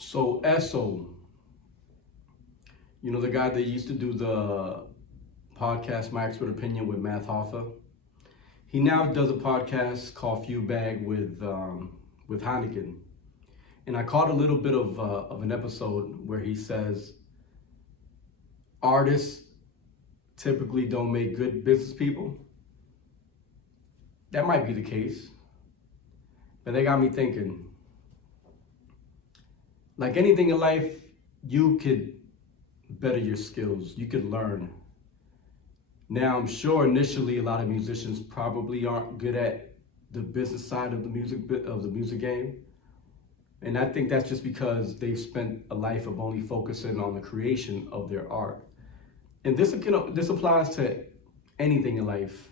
So Esso, the guy that used to do the podcast My Expert Opinion with Matt Hoffa, he now does a podcast called Few Bag with Heineken. And I caught a little bit of an episode where he says artists typically don't make good business people. That might be the case, but they got me thinking. Like anything in life, you could better your skills. You could learn. Now, I'm sure initially a lot of musicians probably aren't good at the business side of the music game, and I think that's just because they've spent a life of only focusing on the creation of their art. And this applies to anything in life.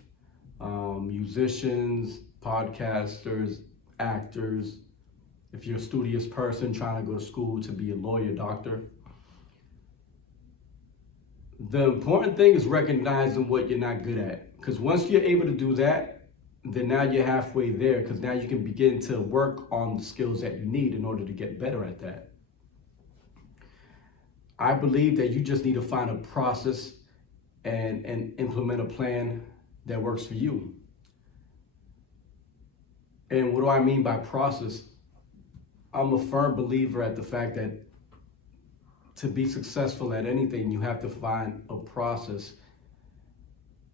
Musicians, podcasters, actors. If you're a studious person trying to go to school to be a lawyer, doctor. The important thing is recognizing what you're not good at. Because once you're able to do that, then now you're halfway there, because now you can begin to work on the skills that you need in order to get better at that. I believe that you just need to find a process and implement a plan that works for you. And what do I mean by process? I'm a firm believer at the fact that to be successful at anything, you have to find a process.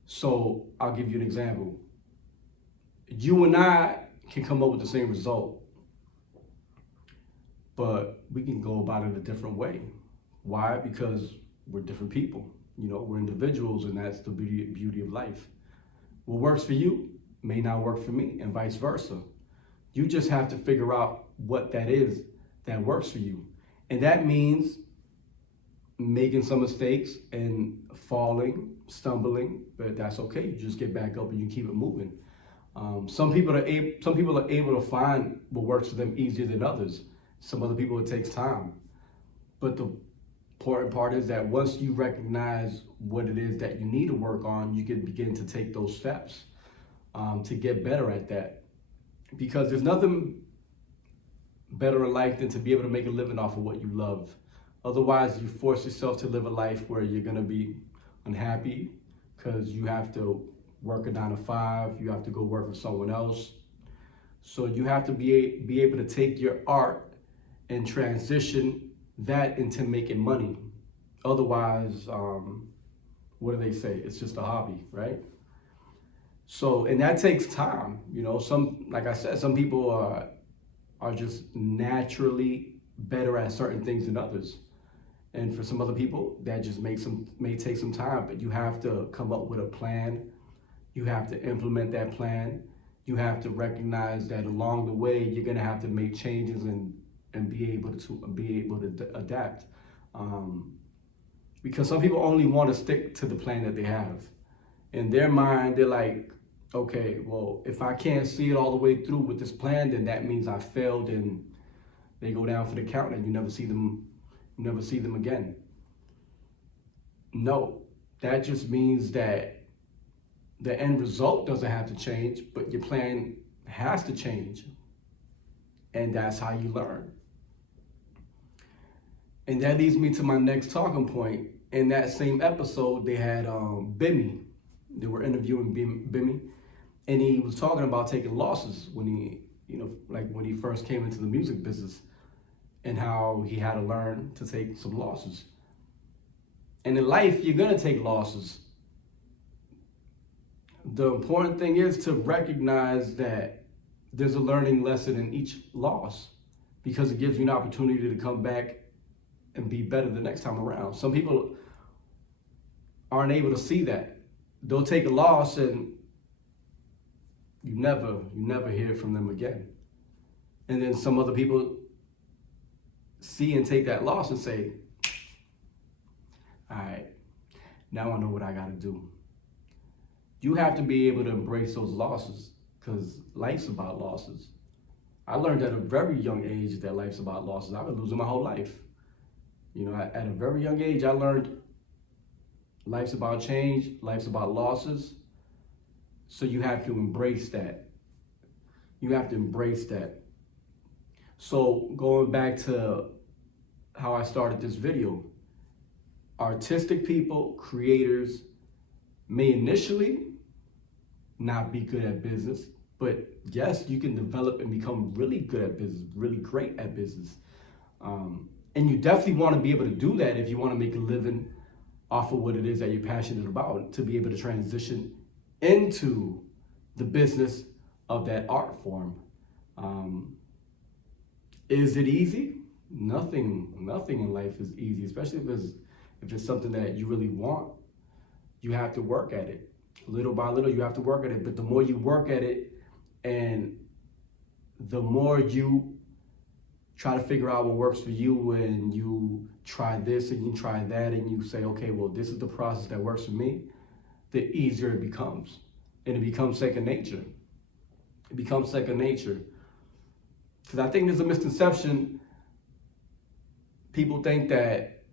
So I'll give you an example. You and I can come up with the same result, but we can go about it a different way. Why? Because we're different people. We're individuals, and that's the beauty of life. What works for you may not work for me, and vice versa. You just have to figure out what that is that works for you. And that means making some mistakes and falling, stumbling, but that's okay. You just get back up and you keep it moving. Some people are able to find what works for them easier than others. Some other people, it takes time. But the important part is that once you recognize what it is that you need to work on, you can begin to take those steps to get better at that. Because there's nothing better in life than to be able to make a living off of what you love. Otherwise, you force yourself to live a life where you're going to be unhappy because you have to work a 9 to 5, you have to go work for someone else. So you have to be able to take your art and transition that into making money. Otherwise, what do they say? It's just a hobby, right? So, and that takes time. Like I said, some people are just naturally better at certain things than others. And for some other people, that just may take some time, but you have to come up with a plan. You have to implement that plan. You have to recognize that along the way, you're gonna have to make changes and be able to adapt. Because some people only want to stick to the plan that they have. In their mind, they're like, okay, well, if I can't see it all the way through with this plan, then that means I failed, and they go down for the count and you never see them again. No, that just means that the end result doesn't have to change, but your plan has to change. And that's how you learn. And that leads me to my next talking point. In that same episode, they had Bimmy. They were interviewing Bimmy, and he was talking about taking losses when he first came into the music business, and how he had to learn to take some losses. And in life, you're gonna take losses. The important thing is to recognize that there's a learning lesson in each loss, because it gives you an opportunity to come back and be better the next time around. Some people aren't able to see that. They'll take a loss and you never hear from them again. And then some other people see and take that loss and say, all right, now I know what I gotta do. You have to be able to embrace those losses, because life's about losses. I learned at a very young age that life's about losses. I've been losing my whole life. At a very young age, I learned life's about change, life's about losses. So you have to embrace that. You have to embrace that. So going back to how I started this video. Artistic people, creators, may initially not be good at business, but yes, you can develop and become really good at business, really great at business. And you definitely want to be able to do that if you want to make a living off of what it is that you're passionate about, to be able to transition into the business of that art form. Is it easy? Nothing in life is easy, especially if it's something that you really want. You have to work at it. Little by little, you have to work at it. But the more you work at it, and the more you try to figure out what works for you, and you try this and you try that, and you say, okay, well, this is the process that works for me, the easier it becomes. And it becomes second nature. It becomes second nature. Because I think there's a misconception. People think that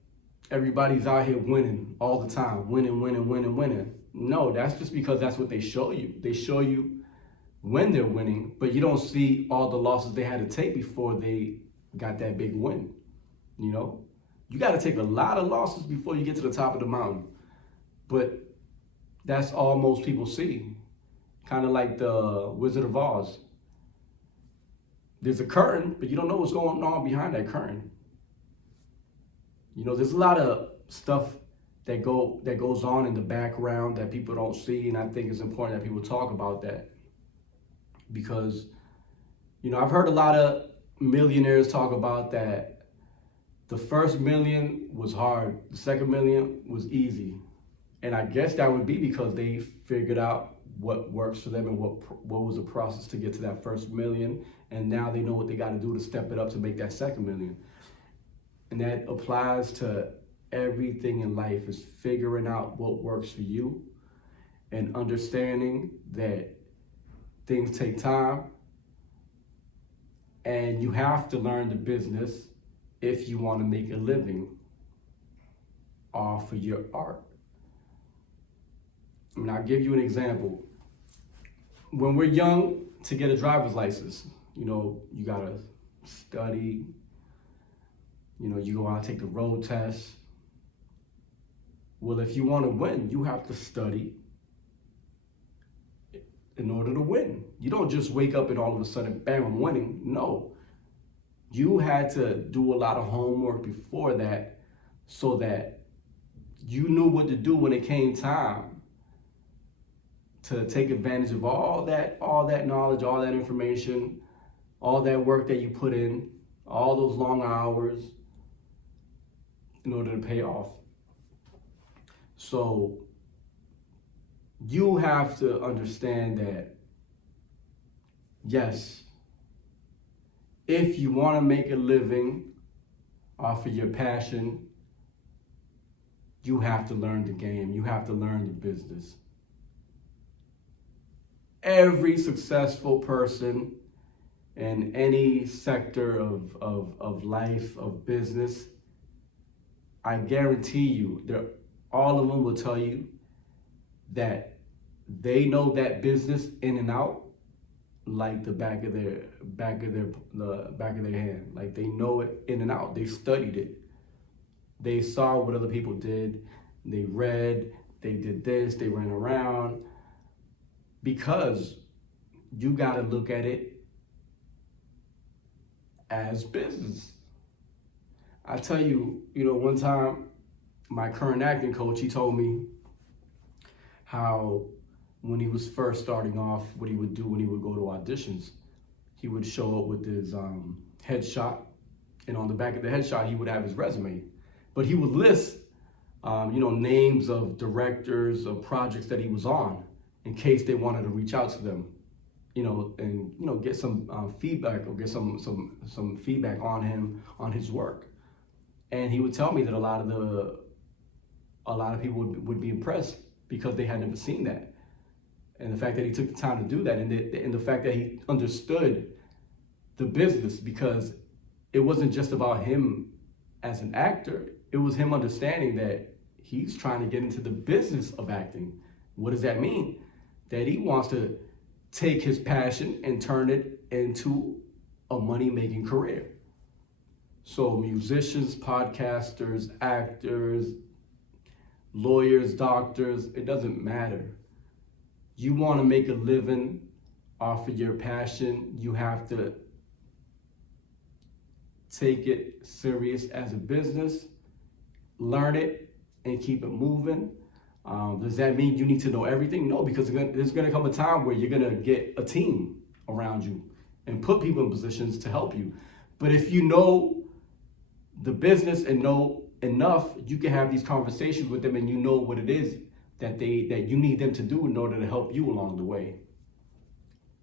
everybody's out here winning all the time, winning. No, that's just because that's what they show you. They show you when they're winning, but you don't see all the losses they had to take before they got that big win. You know, you got to take a lot of losses before you get to the top of the mountain. But that's all most people see. Kind of like the Wizard of Oz. There's a curtain, but you don't know what's going on behind that curtain. You know, there's a lot of stuff that goes on in the background that people don't see, and I think it's important that people talk about that. Because, you know, I've heard a lot of millionaires talk about that the first million was hard, the second million was easy. And I guess that would be because they figured out what works for them and what was the process to get to that first million, and now they know what they got to do to step it up to make that second million. And that applies to everything in life, is figuring out what works for you and understanding that things take time, and you have to learn the business if you want to make a living off of your art. I mean, I'll give you an example. When we're young, to get a driver's license, you know, you gotta study, you know, you go out, take the road test. Well, if you want to win, you have to study in order to win. You don't just wake up and all of a sudden, bam, I'm winning. No. You had to do a lot of homework before that so that you knew what to do when it came time to take advantage of all that knowledge, all that information, all that work that you put in, all those long hours in order to pay off. So you have to understand that, yes, if you want to make a living off of your passion, you have to learn the game. You have to learn the business. Every successful person in any sector of life, of business, I guarantee you, all of them will tell you that they know that business in and out like the back of their hand. Like they know it in and out. They studied it. They saw what other people did. They read. They did this. They ran around. Because you got to look at it as business. I tell you, you know, one time my current acting coach, he told me how when he was first starting off, what he would do when he would go to auditions, he would show up with his headshot, and on the back of the headshot, he would have his resume. But he would list, you know, names of directors of projects that he was on, in case they wanted to reach out to them, you know, and, you know, get some feedback, or get some feedback on him, on his work. And he would tell me that a lot of people would be impressed because they had never seen that. And the fact that he took the time to do that, and the fact that he understood the business, because it wasn't just about him as an actor, it was him understanding that he's trying to get into the business of acting. What does that mean? That he wants to take his passion and turn it into a money-making career. So musicians, podcasters, actors, lawyers, doctors, it doesn't matter. You want to make a living off of your passion, you have to take it serious as a business, learn it, and keep it moving. Does that mean you need to know everything? No, because there's going to come a time where you're going to get a team around you and put people in positions to help you. But if you know the business and know enough, you can have these conversations with them and you know what it is that you need them to do in order to help you along the way.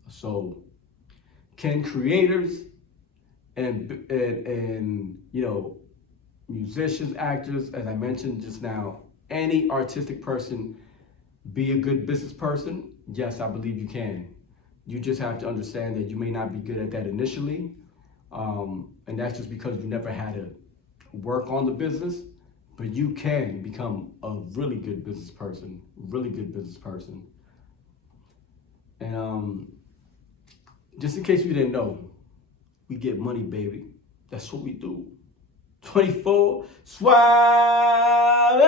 So can creators and musicians, actors, as I mentioned just now, any artistic person be a good business person? Yes, I believe you can. You just have to understand that you may not be good at that initially. And that's just because you never had to work on the business, but you can become a really good business person, And just in case you didn't know, we get money, baby. That's what we do. 24 Suave.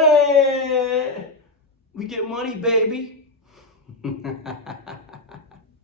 We get money, baby.